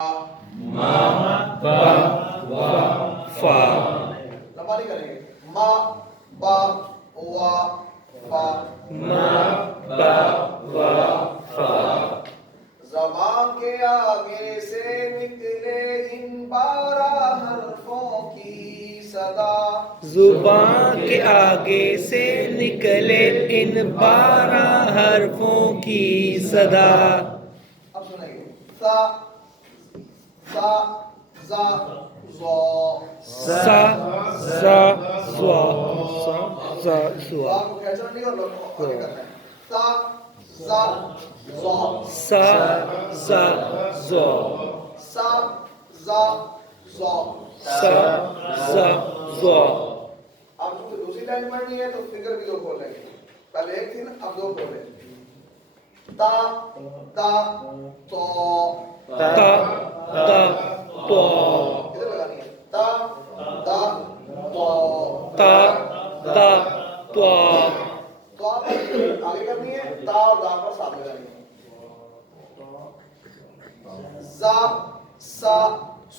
ما با وا فا. لمبا نہیں کریں گے. ما با وا فا. ما با وا فا. زبان کے آگے سے نکلے ان 12 حرفوں کی صدا. زبان کے آگے سے نکلے ان 12 حرفوں کی صدا. اب سنیں گے. سا سا زا زو. سا زا زوا سا زا زوا. زا کو کھینچنا نہیں اور لوگ آگے کرنا ہے. سا زا زو. سا زا زو. سا زا زو. سا زا زو. اب جو دوسری لائن پڑھنی ہے تو فنگر بھی دو کھول لیں گے. پہلے ایک تھی نا, اب دو کھولیں. تا تا تو. تا تا تو. ادھر لگانی ہے. تا تا تو. تا تا تو. تو آپ آگے کرنی ہے. تا اور دا پر ساتھ لگانی ہے. زا سا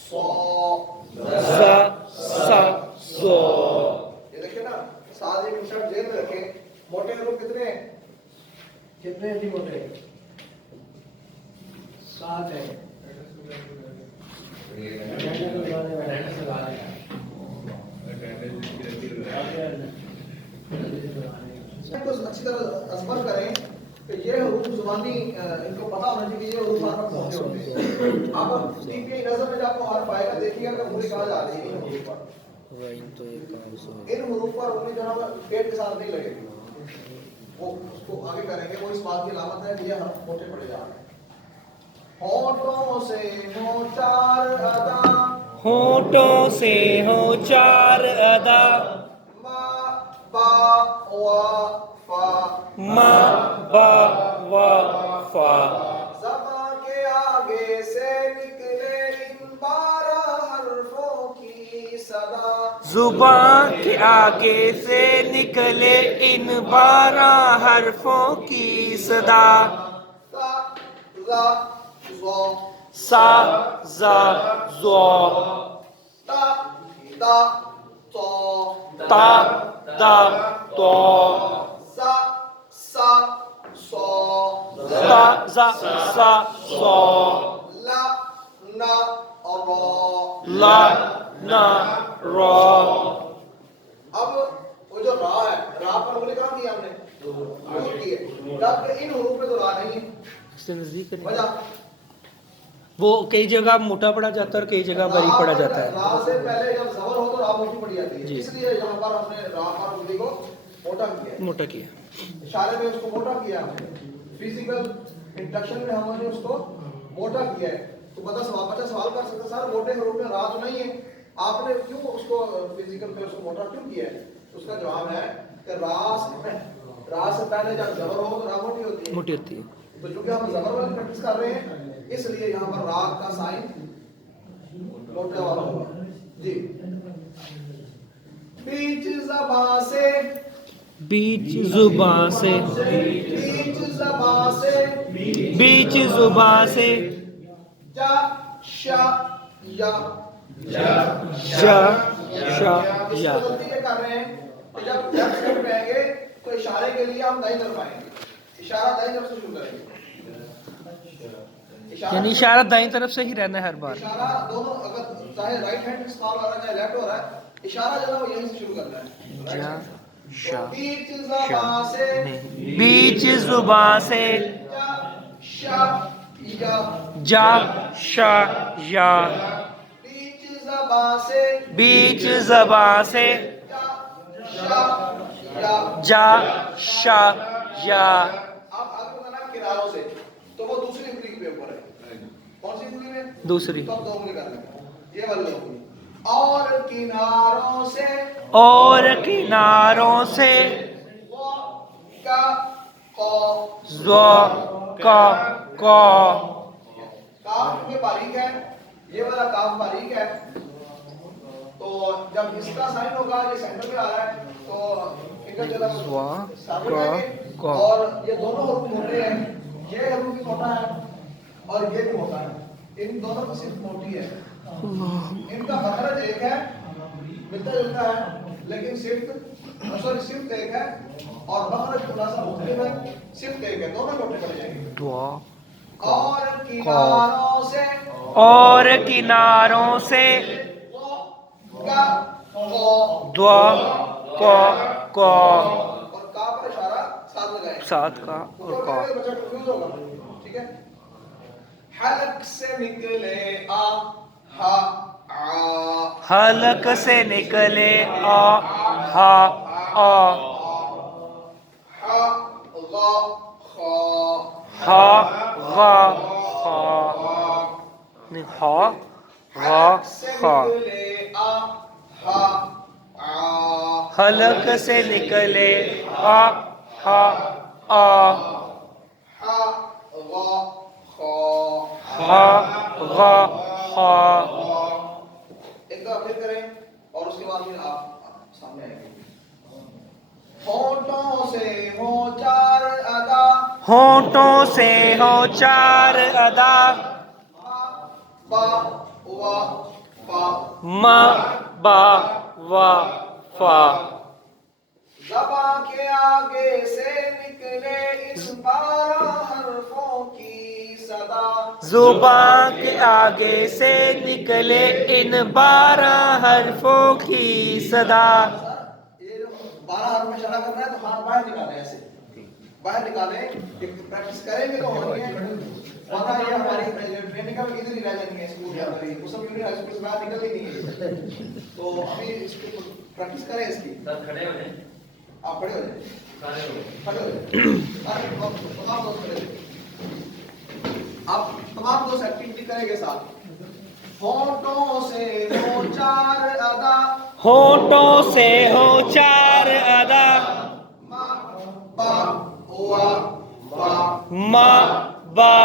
سو. زا سا زو. یہ دیکھیں نا, ساتھ ایک انسرٹ ذہن میں رکھیں. موٹے حروف کتنے ہیں؟ کتنے ہیں جی موٹے؟ 7 ہیں. اچھی طرح ازمر کریں کہ یہ حروف زبانی ان کو پتا ہونا چاہیے کہ یہ حروف حرف کون سے ہوتے ہیں. آپ ٹی پی نظر میں جب آپ کو حرف آئے گا دیکھیے گا کہ پوری کہاں جا رہی ہے. ان حروف پر انگلی جو ہے پیٹ کے ساتھ نہیں لگے گی. وہ اس کو آگے کریں گے. وہ اس بات کی علامت ہے کہ یہ حرف موٹے پڑے جا رہے ہیں. ہونٹوں سے ہو 4 ادا. ہونٹوں سے ہو 4 ادا. ما با وا فا. ما با وا فا. زبان کے آگے سے نکلے ان 12 حرفوں کی صدا. زبان کے آگے سے نکلے ان 12 حرفوں کی صدا. تا زا زو. سا زا زو. تا دا تو. تا دا تو. زا سا سو. تا زا سا سو. لا نا رو. لا نا رو. اب وہ جو را ہے, را پر انگلی کہاں کی ہم نے؟ دور کی ہے. جبکہ ان حروف میں تو را نہیں ہے. وجہ وہ کئی جگہ موٹا پڑا جاتا ہے اور کئی جگہ باریک پڑا جاتا ہے. را سے پہلے جب زبر ہو تو را موٹی پڑی جاتی ہے. جی. اس لیے یہاں پر ہم نے را پر انگلی کو موٹا کیا ہے. موٹا کیا. اشارے میں اس کو موٹا کیا ہم نے. فزیکل انٹریکشن میں ہم نے اس کو موٹا کیا ہے. تو بچہ سوال کر سکتا سر موٹے حروف میں را تو نہیں ہے, آپ نے کیوں اس کو فزیکل پہ اس کو موٹا کیوں کیا ہے؟ اس کا جواب ہے کہ را سے پہلے جب زبر ہو تو را موٹی ہوتی ہے. موٹی ہوتی ہے. تو چونکہ ہم زبر والی پریکٹس کر رہے ہیں اس لیے یہاں پر را کا سائن موٹے والا ہوگا. جی. بیچ زبان سے. بیچ زبان سے. بیچ زبان سے. بیچ زبان سے. جا شا یا. جا شا یا. اس کو غلطی یہ کر رہے ہیں کہ جب لیفٹ سائڈ پہ آئیں گے تو اشارے کے لیے ہم دائیں طرف آئیں گے. اشارہ دائیں طرف سے شروع کریں گے. یعنی اشارہ دائیں طرف سے ہی رہنا ہے ہر بار. اشارہ دونوں اگر چاہے رائٹ ہینڈ استعمال ہو رہا ہے چاہے لیفٹ ہو رہا ہے, اشارہ جو ہے وہ یہیں سے شروع کرنا ہے. جا شا بیچ زبان سے. بیچ زبان سے. جا شا یا. جا شا یا. بیچ زبان سے. بیچ زبان سے. جا شا یا. جا شا یا. اب اگر بتانا کناروں سے تو وہ دوسری انگلی کے اوپر ہے. کون سی انگلی میں؟ دوسری. تو اب 2 انگلی کر لیں گے. یہ والی انگلی. اور کناروں سے. اور کناروں سے. وہ کا کو. زو کا کو. کاف میں باریک ہے, یہ والا کاف باریک ہے. تو جب اس کا سائن ہوگا یہ سینٹر میں آ رہا ہے تو فنگر جو ہے کا. اور یہ دونوں حروف موٹے ہیں. یہ حروف بھی موٹا ہے اور یہ بھی موٹا ہے. ان دونوں کی صرف موٹی ہے. ان کا مخرج ایک ہے, ملتا جلتا ہے, لیکن صرف ایک ہے, اور مخرج تھوڑا سا مختلف ہے, صرف ایک ہے, دونوں موٹے پڑ جائیں گے. اور کناروں سے, اور کناروں سے کا قو, دعا کو اور کا پر اشارہ ساتھ لگائیں. ساتھ کا اور اوپر کا. میں بچہ کنفیوز ہوگا. ٹھیک ہے. حلق سے نکلے آ ہا آ, حلق سے نکلے آ ہا آ, ہا غا خا, ہا غا خا, نہیں ہا غا حلق سے خا. نکلے آ ہا آ, حلق سے نکلے آ ہا آ, ہا غا خا. ہا غا خا. ایک دفعہ پھر کریں اور اس کے بعد پھر آپ سامنے آئیں گے. ہونٹوں سے ہو چار ادا, ہونٹوں سے ہو چار ادا, با وا فا, ما با وا فا. زباں کے آگے سے نکلے ان 12 حرفوں کی صدا. زباں کے آگے سے نکلے ان 12 حرفوں کی صدا. یہ 12 حرف میں اشارہ کرنا ہے تو ہاتھ باہر نکالیں, ایسے باہر نکالیں. پریکٹس کریں گے تو ہونی ہے, ورنہ یہ ہماری پریکٹیکل ادھر ہی رہ جائیں گے اسکول کے اندر ہی. اس سب یونٹ اسکول سے باہر نکل ہی نہیں ہے. تو ابھی اس کی پریکٹس کریں اس کی. کھڑے ہو جائیں. آپ کھڑے ہو جائیں. سارے ہو گئے. کھڑے ہو جائیں. سارے تمام دوست کھڑے ہو جائیں. آپ تمام دوست ایکٹیویٹی کریں گے ساتھ. ہونٹوں سے ہو چار ادا, ہونٹوں سے ہو چار ادا, ما با وا فا, ما با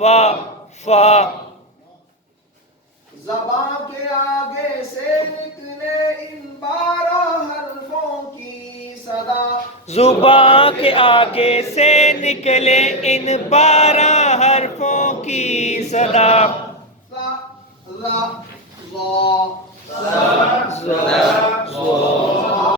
وا فا. زباں کے آگے سے نکلے ان 12 حرفوں کی صدا. زباں کے آگے سے نکلے ان 12 حرفوں کی صدا. ثا ذا ظا, ز